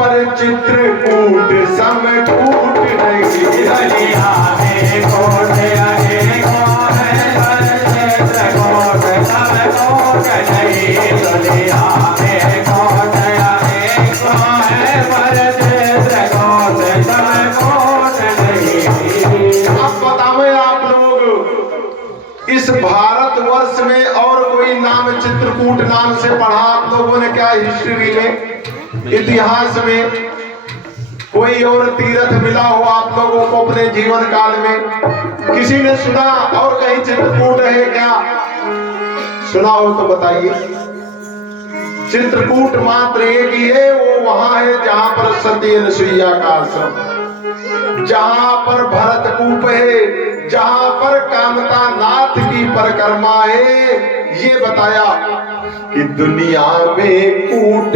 पर चित्रकूट सम कूट नहीं। दुनिया में कोट अनेकों है पर चित्रकूट सम कूट नहीं। दुनिया में कोट अनेकों है पर चित्रकूट सम कूट नहीं। अब बताओ आप लोग इस भारतवर्ष में और कोई नाम चित्रकूट नाम से पढ़ा आप लोगों ने क्या? हिस्ट्री में, इतिहास में कोई और तीर्थ मिला हो आप लोगों को अपने जीवन काल में? किसी ने सुना और कहीं चित्रकूट है क्या? सुना हो तो बताइए। चित्रकूट मात्र एक ही है, वो वहां है जहां पर सती अनुसुईया का आश्रम, जहां पर भरतकूप है, जहां पर कामता नाथ की परिक्रमा है। ये बताया कि दुनिया में कूट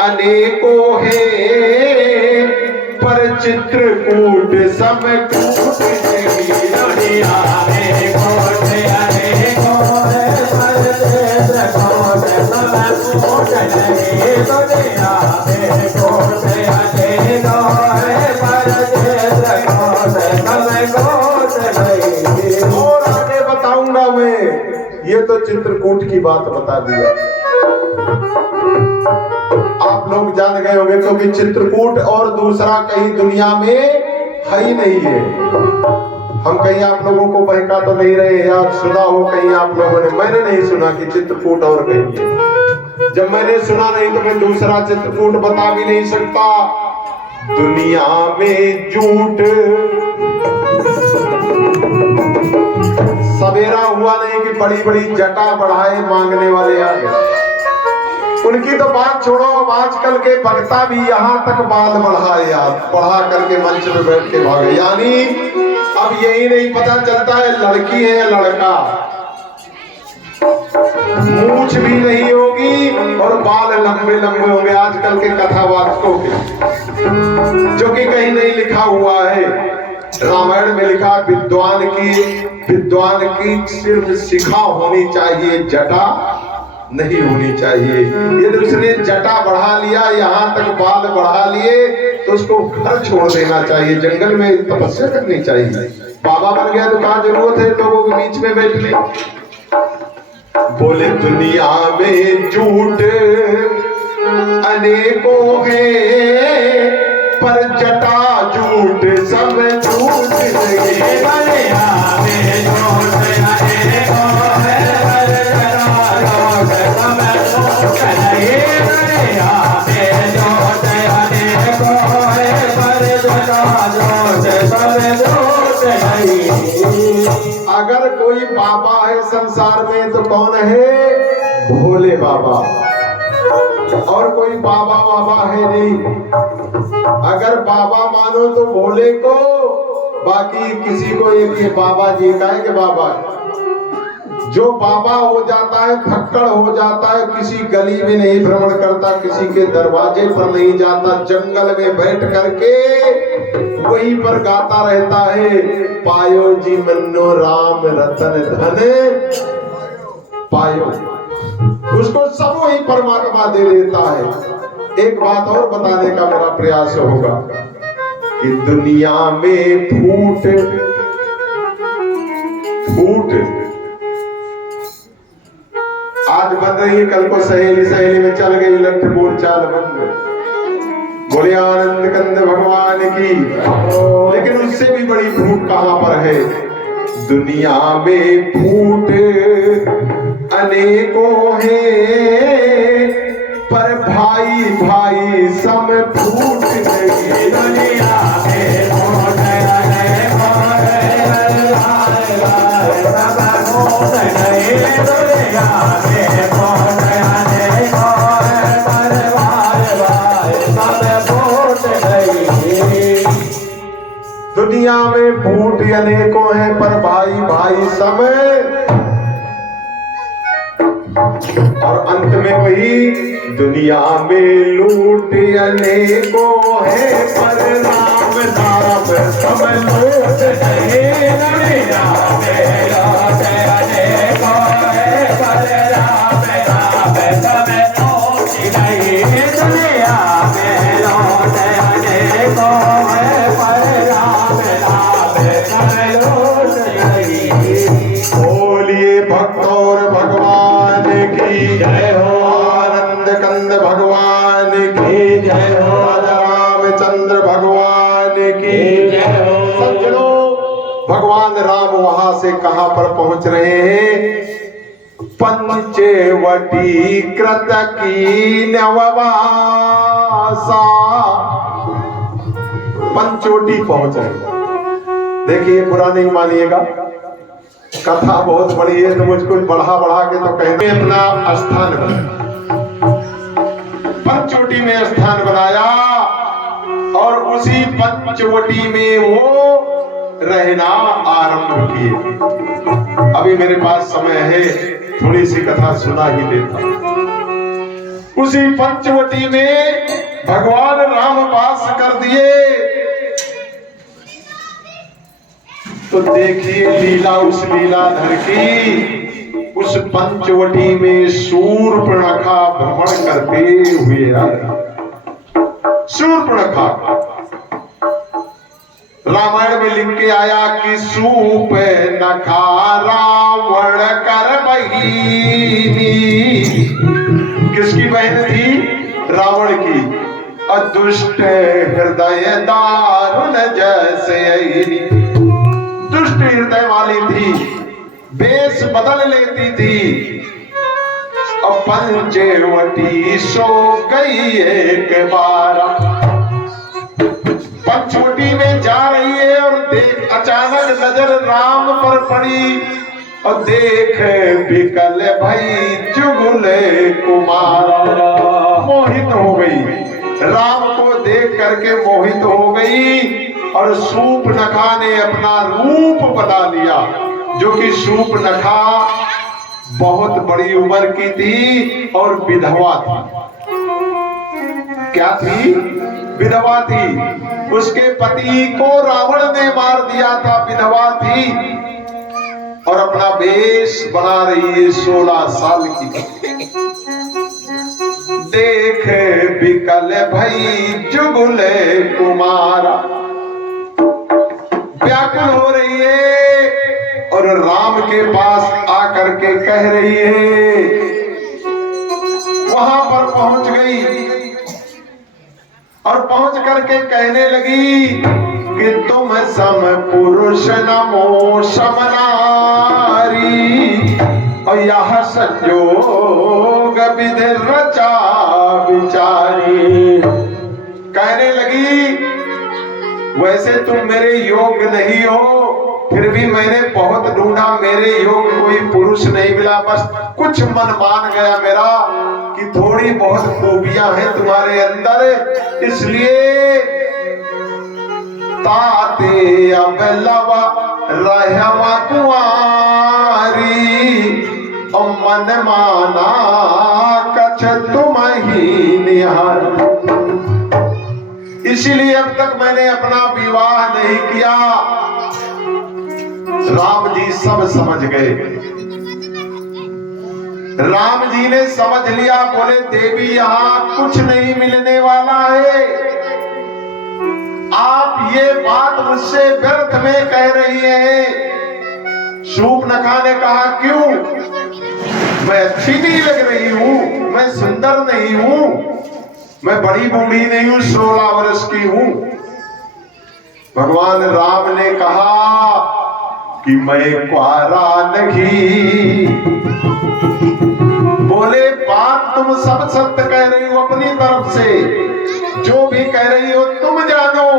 अनेकों है पर चित्रकूट सम कूट नहीं। दुनिया में कोट अनेकों है पर चित्रकूट सम कूट नहीं। दुनिया में कोट अनेकों है पर चित्रकूट सम कूट नहीं। और आगे बताऊंगा मैं, ये तो चित्रकूट की बात बता दिया, आप लोग जान गए होंगे, क्योंकि चित्रकूट और दूसरा कहीं दुनिया में है ही नहीं है। हम कहीं आप लोगों को बहका तो नहीं रहे, याद सुना हो कहीं आप लोगों ने? मैंने नहीं सुना कि चित्रकूट और कहीं है। जब मैंने सुना नहीं तो मैं दूसरा चित्रकूट बता भी नहीं सकता। दुनिया में झूठ सवेरा हुआ नहीं कि बड़ी बड़ी जटा बढ़ाए मांगने वाले आ गए। उनकी तो बात छोड़ो, अब आजकल के वक्ता भी यहाँ तक बाल बढ़ाए, यार बढ़ा करके मंच पे बैठ के भागे। यानी अब यही नहीं पता चलता है लड़की है या लड़का, मूछ भी नहीं होगी और बाल लंबे लंबे होंगे आजकल के कथावाचकों के, जो कि कहीं नहीं लिखा हुआ है। रामायण में लिखा विद्वान की सिर्फ शिखा होनी चाहिए, जटा नहीं होनी चाहिए। यदि उसने जटा बढ़ा लिया, यहाँ तक बाल बढ़ा लिए, तो उसको घर छोड़ देना चाहिए, जंगल में तपस्या करनी चाहिए। बाबा बन गया तो क्या जरूरत है लोगों के बीच में बैठने? बोले दुनिया में झूठ अनेकों है पर जटा झूठ सब झूठ नहीं। दुनिया में झूठ अनेकों है पर जटा झूठ सब झूठ नहीं। दुनिया में झूठ अनेकों है पर जटा झूठ सब झूठ नहीं। अगर कोई बाबा है संसार में तो कौन है? भोले बाबा। और कोई बाबा बाबा है नहीं। अगर बाबा मानो तो भोले को, बाकी किसी को एक ये बाबा जी का है कि बाबा है। जो बाबा हो जाता है, फक्कड़ हो जाता है, किसी गली में नहीं भ्रमण करता, किसी के दरवाजे पर नहीं जाता, जंगल में बैठ करके वहीं पर गाता रहता है, पायो जी मन्नो राम रतन धन पायो। उसको सब वही परमात्मा दे देता है। एक बात और बताने का मेरा प्रयास होगा कि दुनिया में फूट आज बन रही है, कल को सहेली में चल गई, लठ बोल चाल बंद। बोले आनंद कंद भगवान की। लेकिन उससे भी बड़ी फूट कहां पर है? दुनिया में फूट अनेकों है पर भाई भाई सम फूट नहीं। दुनिया में फूट अनेकों है पर भाई भाई सम फूट नहीं। दुनिया में फूट अनेकों है पर भाई भाई सम फूट नहीं। दुनिया में फूट अनेकों है पर भाई भाई सम, और अंत में वही दुनिया में लूट अनेकों है पर राम नाम सब लूट नहीं। दुनिया में लूट अनेकों है पर राम भगवान की जय हो। आनंद कंद भगवान की जय हो। राजा रामचंद्र भगवान की जय हो। सज्जनों, भगवान राम वहां से कहां पर पहुंच रहे हैं? पंचवटी कृत की नववासा, पंचवटी पहुंच रहे। देखिए, बुरा नहीं मानिएगा, कथा बहुत बड़ी है तो मुझको बढ़ा बढ़ा के तो कहते अपना स्थान बनाया, पंचवटी में स्थान बनाया और उसी पंचवटी में वो रहना आरंभ किए। अभी मेरे पास समय है, थोड़ी सी कथा सुना ही देता। उसी पंचवटी में भगवान राम वास कर दिए। तो देखिए लीला उस लीलाधर की, उस पंचवटी में शूर्पणखा भ्रमण करते हुए आए। शूर्पणखा रामायण में लिख के आया कि सूर्पणखा रावण कर बहिनी। किसकी बहन थी? रावण की। अदुष्ट हृदय दारुण जैसे, दुष्ट हृदय वाली थी, वेश बदल लेती थी। अब पंचवटी सो गई एक बार। पंचवटी में जा रही है और देख, अचानक नजर राम पर पड़ी और देख बिकल भई जुगुले कुमार। मोहित हो गई, राम को देख करके मोहित हो गई। और शूर्पणखा ने अपना रूप बना लिया, जो कि शूर्पणखा बहुत बड़ी उम्र की थी और विधवा थी। क्या थी? विधवा थी। उसके पति को रावण ने मार दिया था, विधवा थी और अपना वेश बना रही है 16 साल की। देख बिकल भई जुगुले कुमारा, व्याकुल हो रही है और राम के पास आकर के कह रही है। वहां पर पहुंच गई और पहुंच करके कहने लगी कि तुम सम पुरुष नमो समनारी, और यह संयोग विधि रचा विचारी। कहने लगी वैसे तुम मेरे योग्य नहीं हो, फिर भी मैंने बहुत ढूंढा, मेरे योग्य कोई पुरुष नहीं मिला। बस कुछ मन मान गया मेरा कि थोड़ी बहुत खूबियां हैं तुम्हारे अंदर, इसलिए ताते अब लवा रहवा कुंवारी, और मन माना कछ तुम ही निहार। इसीलिए अब तक मैंने अपना विवाह नहीं किया। राम जी सब समझ गए। राम जी ने समझ लिया, बोले देवी यहां कुछ नहीं मिलने वाला है। आप ये बात मुझसे व्यर्थ में कह रही हैं। शूर्पणखा ने कहा क्यों? मैं अच्छी नहीं लग रही हूं, मैं सुंदर नहीं हूं, मैं बड़ी बूढ़ी नहीं हूं, 16 वर्ष की हूं। भगवान राम ने कहा कि मैं क्वारा नहीं। बोले बात तुम सब सत्य कह रही हो अपनी तरफ से, जो भी कह रही हो तुम जानो,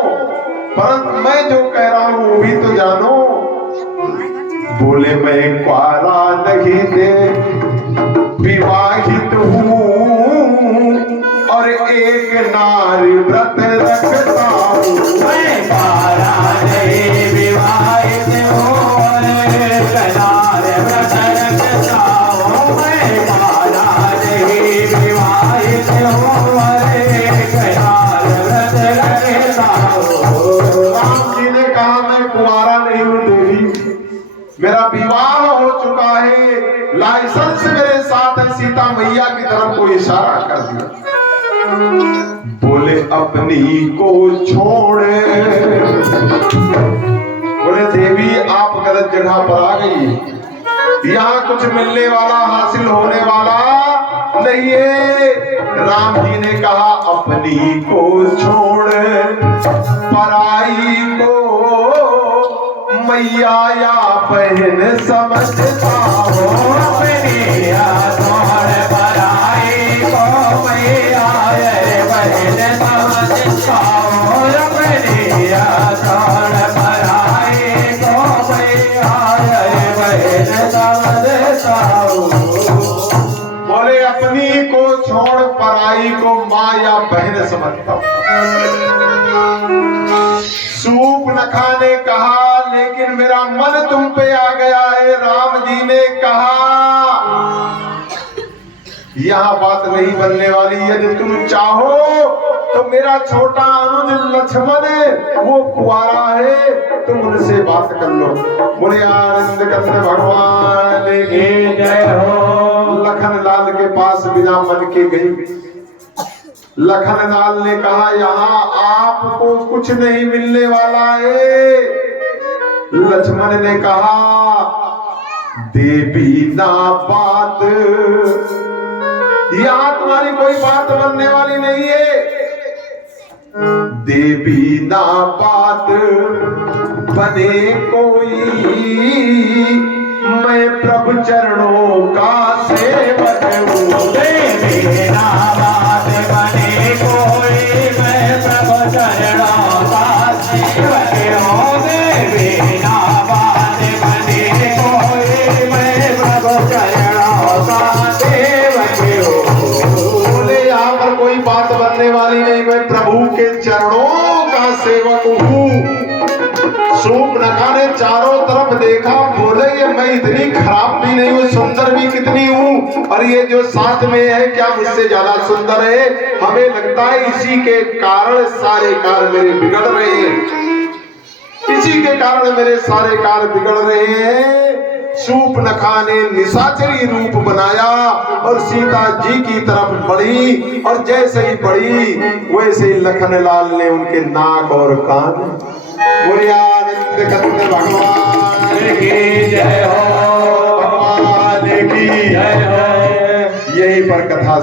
परंतु मैं जो कह रहा हूं वो भी तो जानो। बोले मैं क्वारा नहीं दे विवाहित हूं और एक नारी व्रत रखता हूं। मैं क्वारा नहीं विवाहित हूं और एक नारी व्रत रखता हूं। मैं क्वारा नहीं विवाहित हूं और एक नारी व्रत रखता हूं। राम जी ने कहा मैं कुंवारा नहीं हूं देवी, मेरा विवाह हो चुका है, लाइसेंस मेरे साथ है। सीता मैया की तरफ को इशारा कर दिया। बोले अपनी को छोड़े। बोले देवी आप गलत जगह पर आ गई, यहाँ कुछ मिलने वाला, हासिल होने वाला नहीं है। राम जी ने कहा अपनी को छोड़ पराई को मैया या बहन समझता हो। अपनी छोड़ पराई को मैया या बहन समझता हो। अपनी छोड़ पराई को मैया या बहन समझता हो। बोले अपनी को छोड़ पराई को माँ या बहन समझता हूं। सूर्पनखा ने कहा लेकिन मेरा मन तुम पे आ गया है। राम जी ने कहा यह बात नहीं बनने वाली। यदि तुम चाहो तो मेरा छोटा अनुज लक्ष्मण वो कुआरा है, तुम उनसे बात कर लो। बोले आनंद कंद भगवान की जय हो। लखन लाल के पास बिना मन के गई। लखन लाल ने कहा यहाँ आपको कुछ नहीं मिलने वाला है। लक्ष्मण ने कहा देवी ना बात, यहाँ तुम्हारी कोई बात बनने वाली नहीं है। देवी ना बात बने कोई, मैं प्रभु चरणों का सेवक हूँ। देवी ना बात बने कोई, मैं प्रभु चरणों का सेवक हूँ। देवी ना बात बने कोई, मैं प्रभु चरणों का सेवक हूँ। बोले यहाँ पर कोई बात बनने वाली नहीं, मैं प्रभु के चरणों का सेवक हूँ। सूर्पनखा ने चारों तरफ देखा। बोले ये मैं इतनी खराब भी नहीं हूँ, सुंदर भी कितनी हूँ, और ये जो साथ में है क्या मुझसे ज्यादा सुंदर है। हमें लगता है इसी के कारण सारे कार्य मेरे बिगड़ रहे हैं, इसी के कारण मेरे सारे कार्य बिगड़ रहे हैं। सूर्पनखा ने निशाचरी रूप बनाया और सीता जी की तरफ बढ़ी, और जैसे ही बढ़ी वैसे ही लखनलाल ने उनके नाक और कान। बोले आनंद कंद भगवान की जय हो, भगवान की जय हो। यही पर कथा